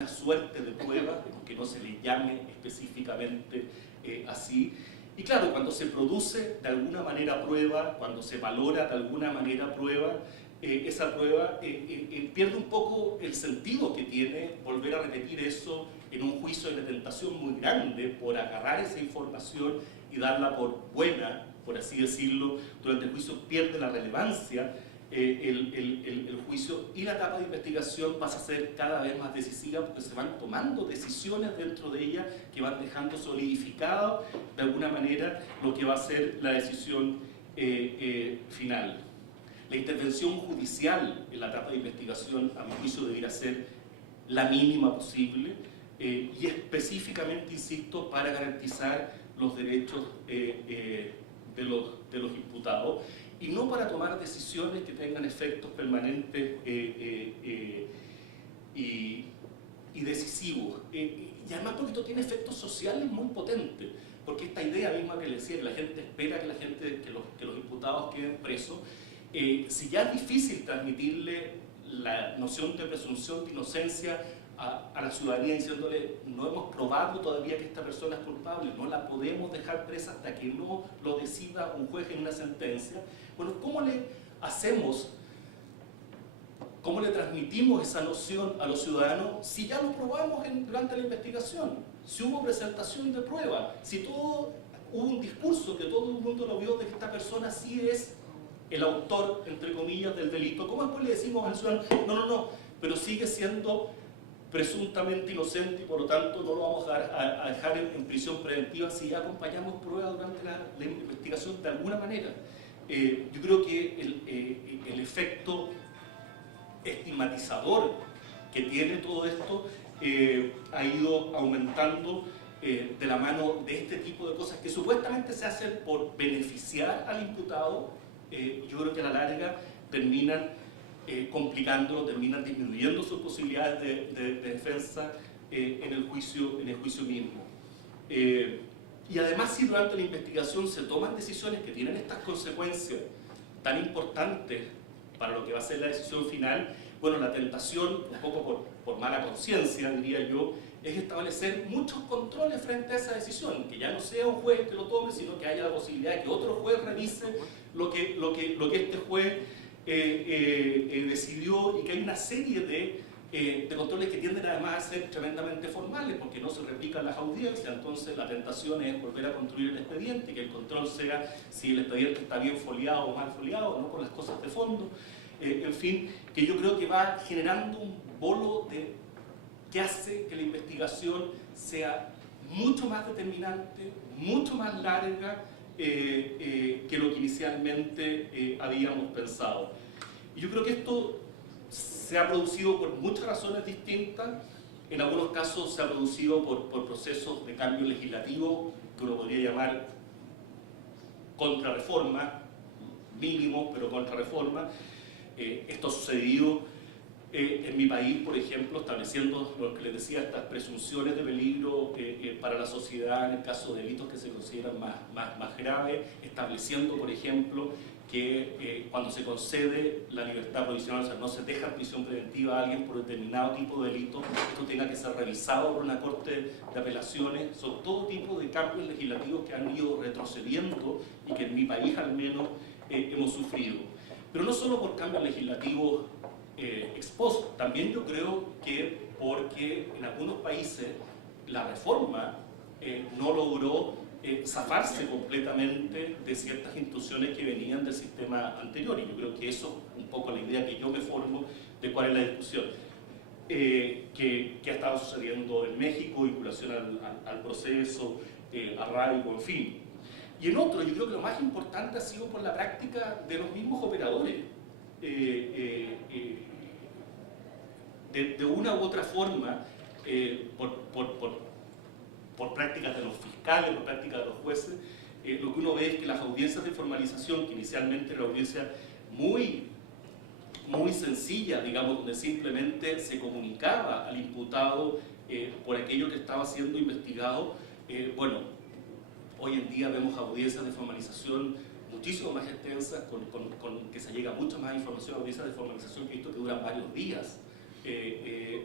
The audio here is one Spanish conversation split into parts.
una suerte de prueba, aunque no se le llame específicamente así. Y claro, cuando se produce de alguna manera prueba, cuando se valora de alguna manera prueba, esa prueba pierde un poco el sentido que tiene volver a repetir eso en un juicio. de tentación muy grande por agarrar esa información y darla por buena, por así decirlo. Durante el juicio pierde la relevancia el juicio, y la etapa de investigación pasa a ser cada vez más decisiva porque se van tomando decisiones dentro de ella que van dejando solidificado de alguna manera lo que va a ser la decisión final. La intervención judicial en la etapa de investigación, a mi juicio, debería ser la mínima posible y específicamente, insisto, para garantizar los derechos de los imputados y no para tomar decisiones que tengan efectos permanentes y decisivos. Y además porque esto tiene efectos sociales muy potentes, porque esta idea misma que le decía, que la gente espera que los imputados queden presos, si ya es difícil transmitirle la noción de presunción de inocencia a la ciudadanía diciéndole no hemos probado todavía que esta persona es culpable, no la podemos dejar presa hasta que no lo decida un juez en una sentencia. Bueno, ¿cómo le hacemos, cómo le transmitimos esa noción a los ciudadanos si ya lo probamos durante la investigación? Si hubo presentación de prueba, si hubo un discurso que todo el mundo lo vio de que esta persona sí es el autor, entre comillas, del delito, ¿cómo después le decimos al ciudadano no, pero sigue siendo presuntamente inocente y por lo tanto no lo vamos a dejar en prisión preventiva si ya acompañamos pruebas durante la investigación de alguna manera? Yo creo que el efecto estigmatizador que tiene todo esto ha ido aumentando de la mano de este tipo de cosas que supuestamente se hacen por beneficiar al imputado. Yo creo que a la larga terminan complicándolo, terminan disminuyendo sus posibilidades de defensa en el juicio mismo. Y además, si durante la investigación se toman decisiones que tienen estas consecuencias tan importantes para lo que va a ser la decisión final, bueno, la tentación, un poco por mala conciencia, diría yo, es establecer muchos controles frente a esa decisión, que ya no sea un juez que lo tome, sino que haya la posibilidad de que otro juez revise lo que este juez decidió, y que hay una serie de controles que tienden además a ser tremendamente formales porque no se replican las audiencias. Entonces la tentación es volver a construir el expediente y que el control sea si el expediente está bien foliado o mal foliado, no por las cosas de fondo. En fin, que yo creo que va generando un bolo que hace que la investigación sea mucho más determinante, mucho más larga que lo que inicialmente habíamos pensado. Y yo creo que esto se ha producido por muchas razones distintas. En algunos casos se ha producido por procesos de cambio legislativo que uno podría llamar contrarreforma, mínimo, pero contrarreforma. Esto ha sucedido en mi país, por ejemplo, estableciendo lo que les decía, estas presunciones de peligro para la sociedad en el caso de delitos que se consideran más graves, estableciendo, por ejemplo, que cuando se concede la libertad provisional, o sea, no se deja en prisión preventiva a alguien por determinado tipo de delito, esto tenga que ser revisado por una corte de apelaciones. Son todo tipo de cambios legislativos que han ido retrocediendo y que en mi país al menos hemos sufrido. Pero no solo por cambios legislativos ex post, también yo creo que porque en algunos países la reforma no logró zafarse completamente de ciertas instituciones que venían del sistema anterior, y yo creo que eso es un poco la idea que yo me formo de cuál es la discusión que ha estado sucediendo en México, vinculación al proceso, arraigo, en fin. Y en otro, yo creo que lo más importante ha sido por la práctica de los mismos operadores. De una u otra forma, por prácticas de los fiscales, por prácticas de los jueces, lo que uno ve es que las audiencias de formalización, que inicialmente era una audiencia muy sencilla, digamos, donde simplemente se comunicaba al imputado por aquello que estaba siendo investigado, bueno, hoy en día vemos audiencias de formalización muchísimo más extensas, con que se llega a mucha más información, audiencias de formalización que he visto que duran varios días,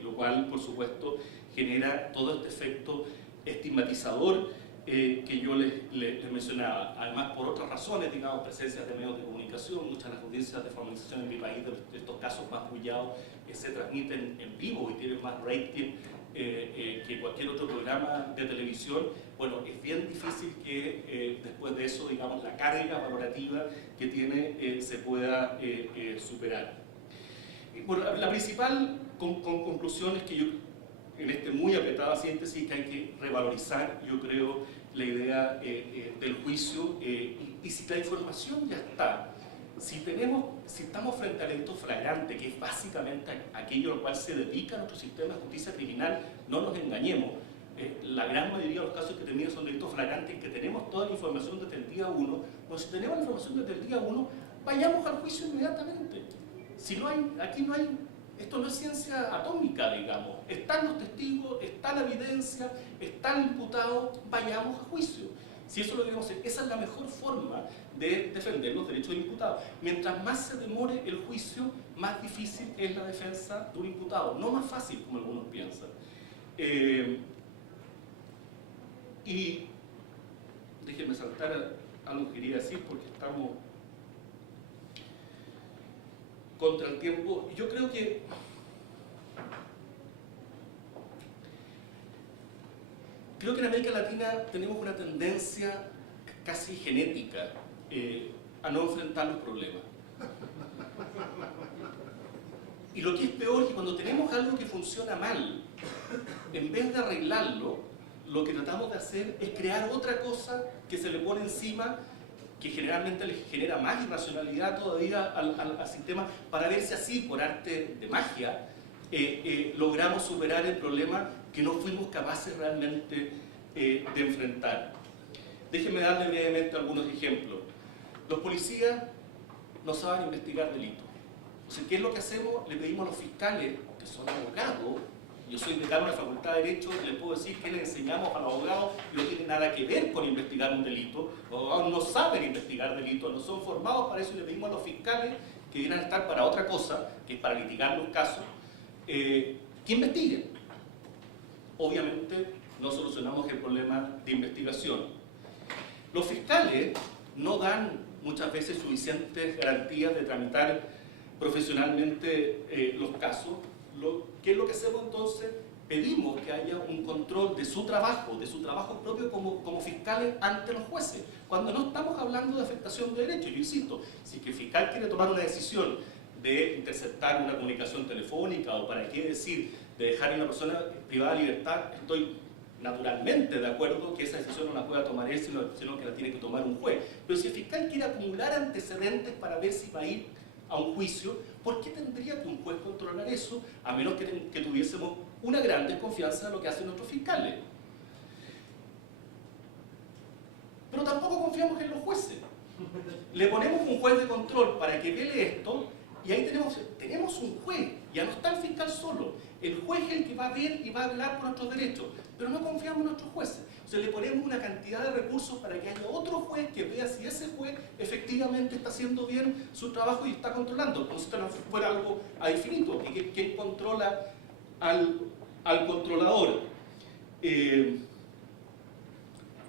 lo cual, por supuesto, genera todo este efecto estigmatizador que yo les mencionaba. Además, por otras razones, digamos, presencias de medios de comunicación, muchas de las audiencias de formalización en mi país, de estos casos más bullados, se transmiten en vivo y tienen más rating que cualquier otro programa de televisión. Bueno, es bien difícil que después de eso, digamos, la carga valorativa que tiene se pueda superar. Bueno, la principal conclusión es que yo, en esta muy apretada síntesis, que hay que revalorizar, yo creo, la idea del juicio, y si la información ya está, si estamos frente al delito flagrante, que es básicamente aquello al cual se dedica nuestro sistema de justicia criminal, no nos engañemos, la gran mayoría de los casos que terminan son delitos flagrantes, que tenemos toda la información desde el día 1, pues si tenemos la información desde el día 1, vayamos al juicio inmediatamente. Si no hay, aquí no hay, esto no es ciencia atómica, digamos, están los testigos, está la evidencia, está el imputado, vayamos a juicio. Si eso lo queremos hacer, esa es la mejor forma de defender los derechos del imputado. Mientras más se demore el juicio, más difícil es la defensa de un imputado, no más fácil como algunos piensan. Y déjenme saltar algo que quería decir porque estamos contra el tiempo. Yo creo que en América Latina tenemos una tendencia casi genética a no enfrentar los problemas. Y lo que es peor es que cuando tenemos algo que funciona mal, en vez de arreglarlo, lo que tratamos de hacer es crear otra cosa que se le pone encima, que generalmente le genera más irracionalidad todavía al sistema, para ver si así, por arte de magia, logramos superar el problema que no fuimos capaces realmente de enfrentar. Déjenme darle brevemente algunos ejemplos. Los policías no saben investigar delitos. O sea, ¿qué es lo que hacemos? Le pedimos a los fiscales, que son abogados, yo soy decano de la Facultad de Derecho, les puedo decir que les enseñamos a los abogados y no tiene nada que ver con investigar un delito. Los abogados no saben investigar delitos, no son formados para eso, y le pedimos a los fiscales, que vienen a estar para otra cosa, que es para litigar los casos, que investiguen. Obviamente no solucionamos el problema de investigación. Los fiscales no dan muchas veces suficientes garantías de tramitar profesionalmente los casos. ¿Qué es lo que hacemos entonces? Pedimos que haya un control de su trabajo propio como fiscales ante los jueces, cuando no estamos hablando de afectación de derechos. Yo insisto, si el fiscal quiere tomar una decisión de interceptar una comunicación telefónica, o para qué decir, de dejar a una persona privada de libertad, estoy naturalmente de acuerdo que esa decisión no la pueda tomar él, sino que la tiene que tomar un juez. Pero si el fiscal quiere acumular antecedentes para ver si va a ir a un juicio, ¿por qué tendría que un juez controlar eso, a menos que tuviésemos una gran desconfianza de lo que hacen nuestros fiscales? Pero tampoco confiamos en los jueces. Le ponemos un juez de control para que vele esto, y ahí tenemos un juez, ya no está el fiscal solo. El juez es el que va a ver y va a velar por nuestros derechos, pero no confiamos en nuestros jueces. O sea, le ponemos una cantidad de recursos para que haya otro juez que vea si ese juez efectivamente está haciendo bien su trabajo y está controlando, como si esto no fuera algo a infinito, y ¿quién controla al controlador?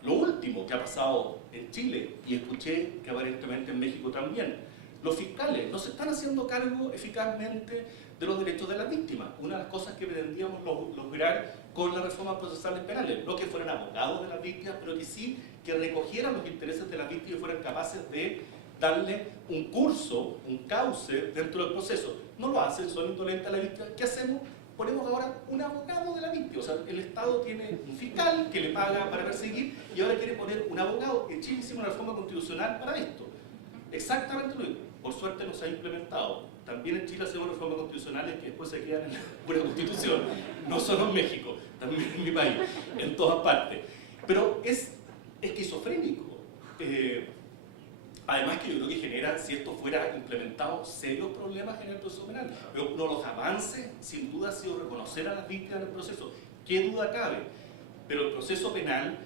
Lo último que ha pasado en Chile, y escuché que aparentemente en México también, los fiscales no se están haciendo cargo eficazmente de los derechos de las víctimas. Una de las cosas que pretendíamos lograr con las reformas procesales penales, no que fueran abogados de las víctimas, pero que sí que recogieran los intereses de las víctimas y fueran capaces de darle un curso, un cauce dentro del proceso. No lo hacen, son indolentes a la víctima. ¿Qué hacemos? Ponemos ahora un abogado de la víctima. O sea, el Estado tiene un fiscal que le paga para perseguir, y ahora quiere poner un abogado. En Chile hicimos una reforma constitucional para esto. Exactamente lo mismo. Por suerte no se ha implementado. También en Chile hacemos reformas constitucionales que después se quedan en la pura constitución. No solo en México, también en mi país, en todas partes. Pero es esquizofrénico. Además que yo creo que genera, si esto fuera implementado, serios problemas en el proceso penal. Pero uno de los avances, sin duda, ha sido reconocer a las víctimas del proceso. ¿Qué duda cabe? Pero el proceso penal,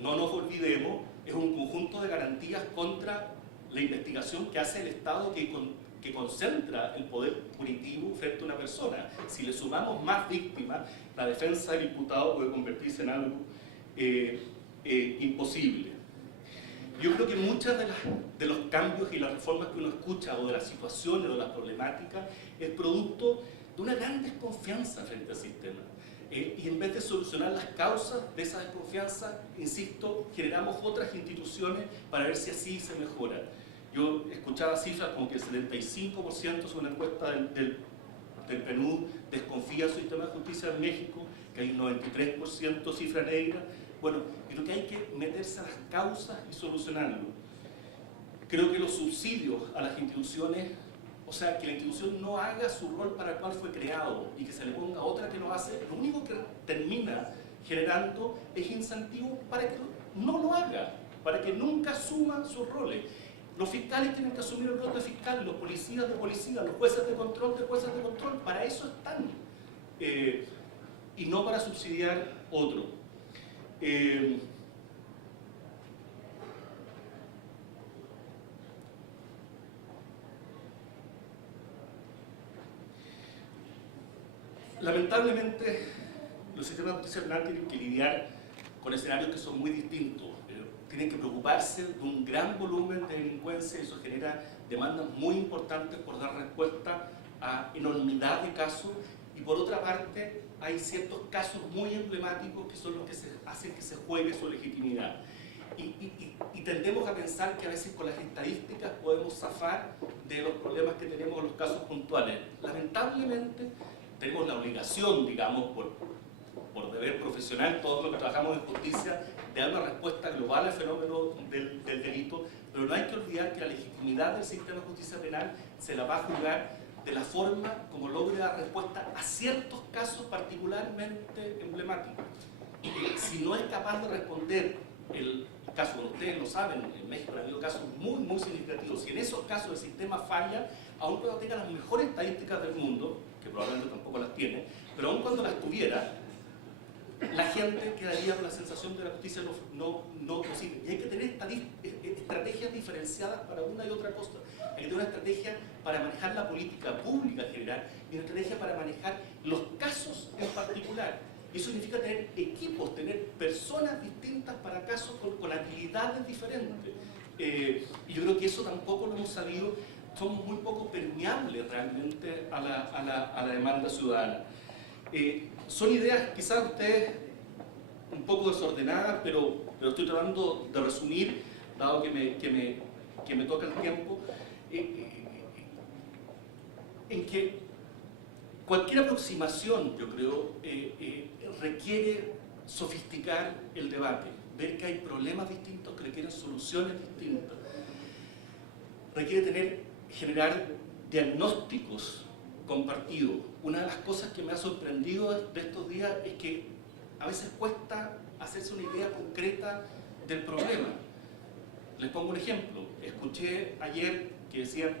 no nos olvidemos, es un conjunto de garantías contra la investigación que hace el Estado, que que concentra el poder punitivo frente a una persona. Si le sumamos más víctimas, la defensa del imputado puede convertirse en algo imposible. Yo creo que muchos de los cambios y las reformas que uno escucha, o de las situaciones o de las problemáticas, es producto de una gran desconfianza frente al sistema. Y en vez de solucionar las causas de esa desconfianza, insisto, generamos otras instituciones para ver si así se mejora. Yo escuchaba cifras como que el 75% según una encuesta del PNUD desconfía del sistema de justicia en México, que hay un 93% cifra negra. Bueno, creo que hay que meterse a las causas y solucionarlo. Creo que los subsidios a las instituciones, o sea, que la institución no haga su rol para el cual fue creado y que se le ponga otra que lo hace, lo único que termina generando es incentivo para que no lo haga, para que nunca asuma sus roles. Los fiscales tienen que asumir el rol de fiscal, los policías de policía, los jueces de control, para eso están, y no para subsidiar otro. Lamentablemente, los sistemas de justicia penal tienen que lidiar con escenarios que son muy distintos. Tienen que preocuparse de un gran volumen de delincuencia, y eso genera demandas muy importantes por dar respuesta a enormidad de casos, y por otra parte hay ciertos casos muy emblemáticos que son los que hacen que se juegue su legitimidad. Y tendemos a pensar que a veces con las estadísticas podemos zafar de los problemas que tenemos en los casos puntuales. Lamentablemente tenemos la obligación, digamos, por deber profesional, todos los que trabajamos en justicia, de dar una respuesta global al fenómeno del delito, pero no hay que olvidar que la legitimidad del sistema de justicia penal se la va a jugar de la forma como logre dar respuesta a ciertos casos particularmente emblemáticos. Si no es capaz de responder el caso, ustedes lo saben, en México han habido casos muy significativos, si en esos casos el sistema falla, aun cuando tenga las mejores estadísticas del mundo, que probablemente tampoco las tiene, pero aun cuando las tuviera, la gente quedaría con la sensación de que la justicia no sirve. Y hay que tener estrategias diferenciadas para una y otra cosa. Hay que tener una estrategia para manejar la política pública en general y una estrategia para manejar los casos en particular. Y eso significa tener equipos, tener personas distintas para casos con habilidades diferentes. Y yo creo que eso tampoco lo hemos sabido. Somos muy poco permeables realmente a la demanda ciudadana. Son ideas quizás ustedes un poco desordenadas, pero estoy tratando de resumir, dado que me toca el tiempo, en que cualquier aproximación, yo creo, requiere sofisticar el debate, ver que hay problemas distintos que requieren soluciones distintas, requiere generar diagnósticos compartidos. Una de las cosas que me ha sorprendido de estos días es que a veces cuesta hacerse una idea concreta del problema. Les pongo un ejemplo. Escuché ayer que decían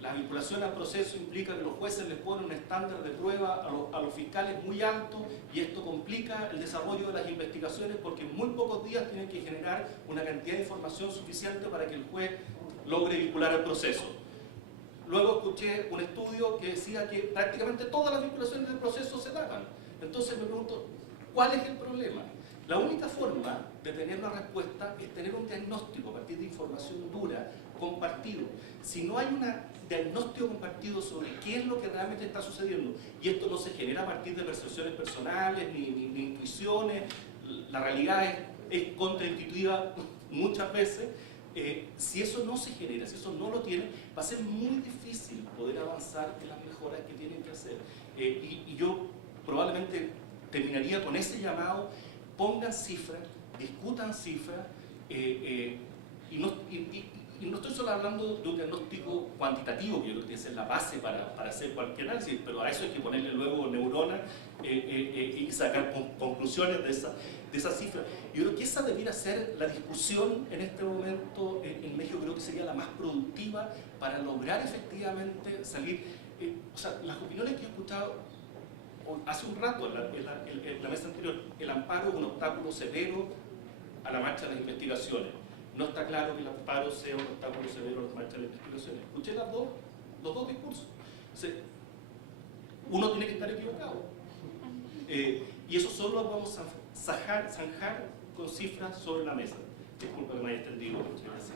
la vinculación al proceso implica que los jueces les ponen un estándar de prueba a los fiscales muy alto, y esto complica el desarrollo de las investigaciones porque en muy pocos días tienen que generar una cantidad de información suficiente para que el juez logre vincular al proceso. Luego escuché un estudio que decía que prácticamente todas las vinculaciones del proceso se daban. Entonces me pregunto, ¿cuál es el problema? La única forma de tener una respuesta es tener un diagnóstico a partir de información dura, compartido. Si no hay un diagnóstico compartido sobre qué es lo que realmente está sucediendo, y esto no se genera a partir de percepciones personales ni intuiciones, la realidad es contraintuitiva muchas veces. Si eso no se genera, si eso no lo tiene, va a ser muy difícil poder avanzar en las mejoras que tienen que hacer. Y yo probablemente terminaría con ese llamado: pongan cifras, discutan cifras, y no estoy solo hablando de un diagnóstico cuantitativo, que yo creo que esa es la base para hacer cualquier análisis, pero a eso hay que ponerle luego neuronas y sacar conclusiones de esa cifra. Yo creo que esa debiera ser la discusión en este momento en México. Creo que sería la más productiva para lograr efectivamente salir. O sea, las opiniones que he escuchado hace un rato en la mesa anterior, el amparo es un obstáculo severo a la marcha de las investigaciones. No está claro que el amparo sea un obstáculo severo a la marcha de las investigaciones. Escuché las dos los dos discursos. Entonces, uno tiene que estar equivocado. Y eso solo lo podemos zanjar con cifras sobre la mesa. Disculpa que me haya extendido. Muchas gracias.